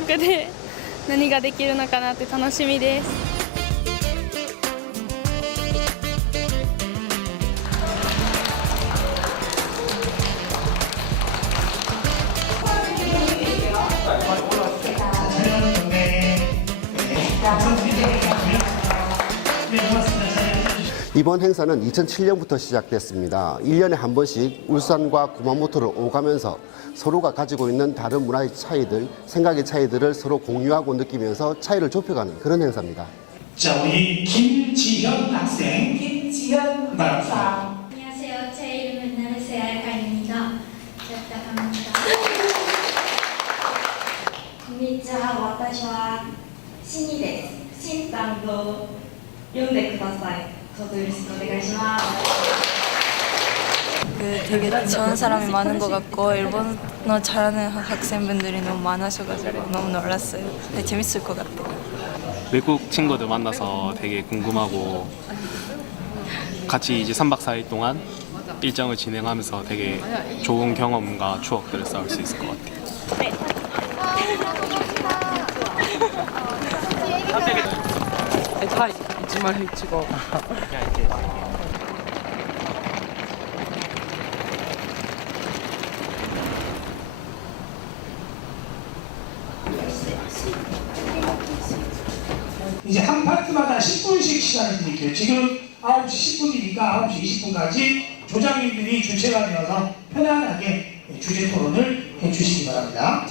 国で何ができるのかなって楽しみです。 이번 행사는 2007년부터 시작됐습니다. 1년에 한 번씩 울산과 구마모토를 오가면서 서로가 가지고 있는 다른 문화의 차이들, 생각의 차이들을 서로 공유하고 느끼면서 차이를 좁혀가는 그런 행사입니다. 자, 우리 김지현 학생 김지현 말합니다. 안녕하세요. 제 이름은 나르세 알카입니다. 부탁합니다. こんにちは。私はシニです。シンさんと読んでください。 그 되게 좋은 사람이 많은 것 같고 일본어 잘하는 학생분들이 너무 많아셔가지고 너무 놀랐어요. 되게 재밌을 것 같아요. 외국 친구들 만나서 되게 궁금하고 같이 이제 3박 4일 동안 일정을 진행하면서 되게 좋은 경험과 추억들을 쌓을 수 있을 것 같아요. 네. 말고 찍어. 이제 한 파트마다 10분씩 시간을 드릴게요. 지금 9시 10분이니까 9시 20분까지 조장님들이 주체가 되어서 편안하게 주제 토론을 해주시기 바랍니다.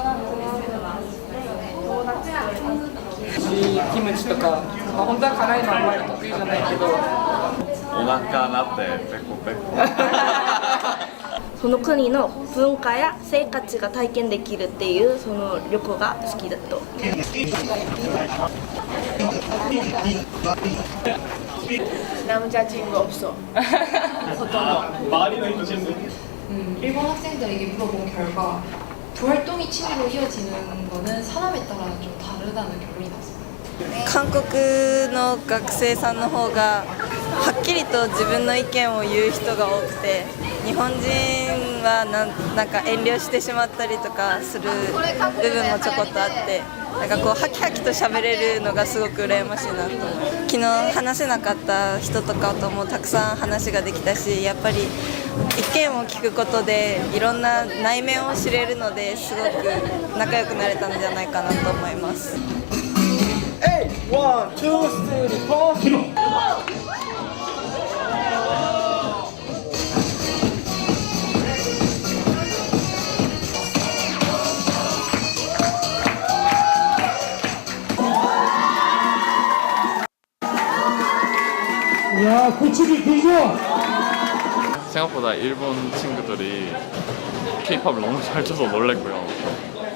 キムチとか、まあ、本当は辛いのあんまり得意じゃないけどお腹なってペコペコその国の文化や生活が体験できるっていうその旅行が好きだとナムジャチングオプソほとんど。 부활동이 취미로 이어지는 거는 사람에 따라 좀 다르다는 결론이 났습니다. 韓国の学生さんの方がはっきりと自分の意見を言う人が多くて日本人 はなんなんか遠慮してしまったりとかする部分もちょこっとあってなんかこうハキハキと喋れるのがすごく羨ましいなと昨日話せなかった人とかともたくさん話ができたしやっぱり意見を聞くことでいろんな内面を知れるのですごく仲良くなれたんじゃないかなと思います。 고추기 길죠? 생각보다 일본 친구들이 케이팝을 너무 잘 쳐서 놀랬고요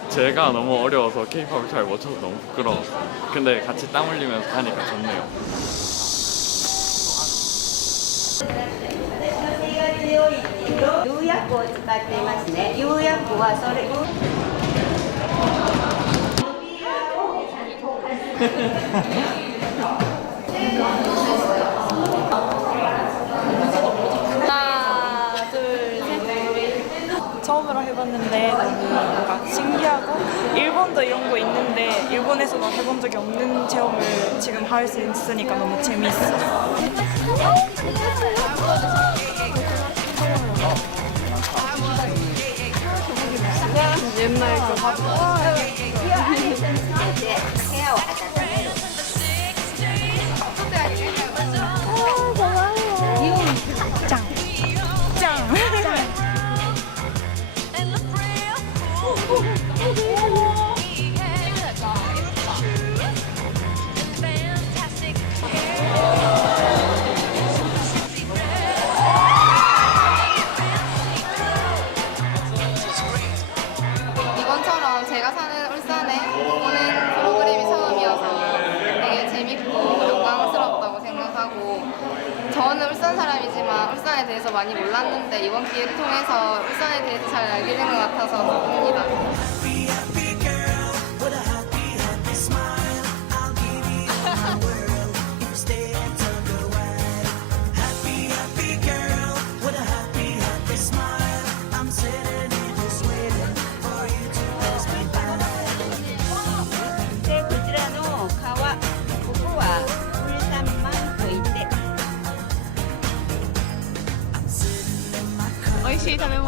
제가 너무 어려워서 케이팝을 잘 못 쳐서 너무 부끄러웠어요 근데 같이 땀 흘리면서 하니까 좋네요 釉薬を使っていますね釉薬はそれ 해봤는데 너무 뭔가 신기하고 일본도 이런 거 있는데 일본에서도 해본 적이 없는 체험을 지금 할 수 있으니까 너무 재밌어요. 옛날 좀 하고. 몰랐는데 이번 기회를 통해서 울산에 대해서 잘 알게 된 것 같아서 기쁩니다.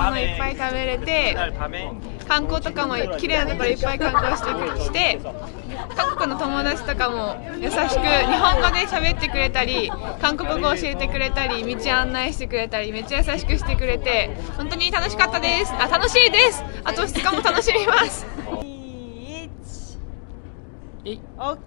ものいっぱい食べれて観光とかも綺麗なところいっぱい観光してして韓国の友達とかも優しく日本語で喋ってくれたり韓国語教えてくれたり道案内してくれたりめっちゃ優しくしてくれて本当に楽しかったです。あ楽しいです。あと2日も楽しみます。オ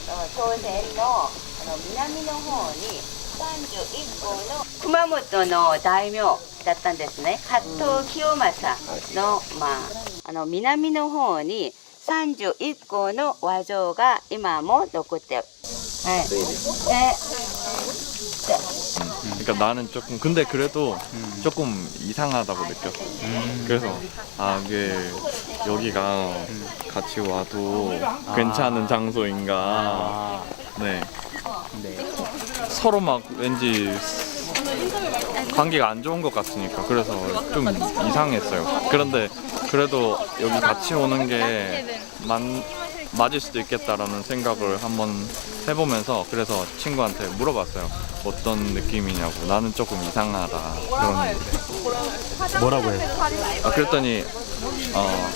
国朝鮮のあの南の方に31号の熊本の大名だったんですね加藤清正の,、まあ、あの南の方に31号の和城が今も残ってる。はい、で 그러니까 나는 조금 근데 그래도 조금 이상하다고 느꼈어. 그래서 아 이게 여기가 같이 와도 괜찮은 장소인가. 네. 서로 막 왠지 관계가 안 좋은 것 같으니까 그래서 좀 이상했어요. 그런데 그래도 여기 같이 오는 게 맞, 맞을 수도 있겠다라는 생각을 한번 해보면서 그래서 친구한테 물어봤어요. 어떤 느낌이냐고. 나는 조금 이상하다. 그런 뭐라고 해? 아 그랬더니 어,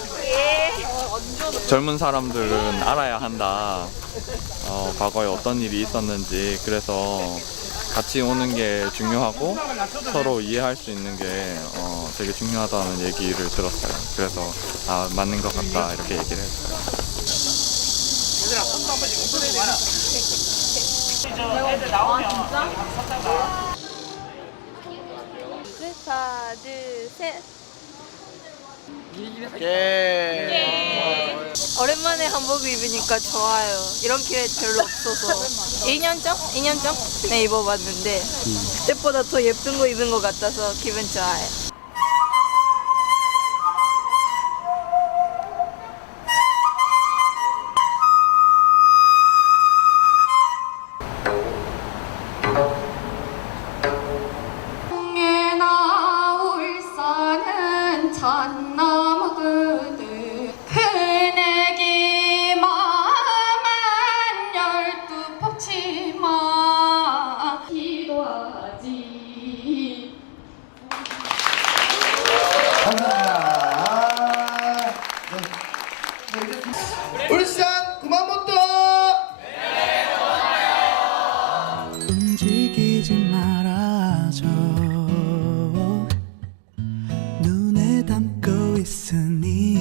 젊은 사람들은 알아야 한다. 어, 과거에 어떤 일이 있었는지 그래서 같이 오는 게 중요하고 서로 이해할 수 있는 게 어, 되게 중요하다는 얘기를 들었어요. 그래서 아 맞는 것 같다 이렇게 얘기를 했어요. 하나 둘 셋 오랜만에 한복 입으니까 좋아요. 이런 기회 별로 없어서 2년 전? 2년 전에 입어봤는데 그때보다 더 예쁜 거 입은 것 같아서 기분 좋아요.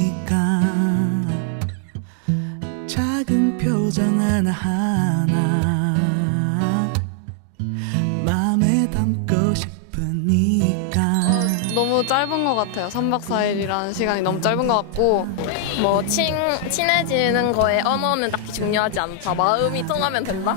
있으니까 작은 표정 하나하나 맘에 담고 싶으니까 너무 짧은 것 같아요. 3박 4일이라는 시간이 너무 짧은 것 같고 뭐 친, 친해지는 거에 언어는 딱히 중요하지 않다. 마음이 통하면 된다.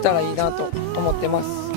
したらいいなと思ってます。